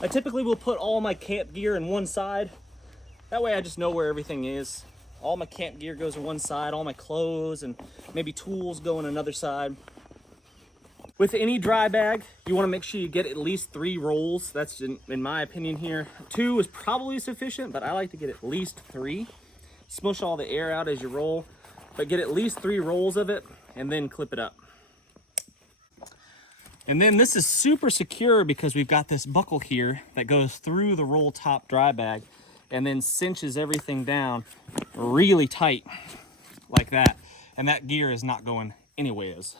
I typically will put all my camp gear in one side. That way I just know where everything is. All my camp gear goes in one side, all my clothes and maybe tools go in another side. With any dry bag, you want to make sure you get at least 3 rolls. That's in my opinion here. 2 is probably sufficient, but I like to get at least 3. Smush all the air out as you roll, but get at least 3 rolls of it and then clip it up. And then this is super secure because we've got this buckle here that goes through the roll top dry bag and then cinches everything down really tight like that. And that gear is not going anyways.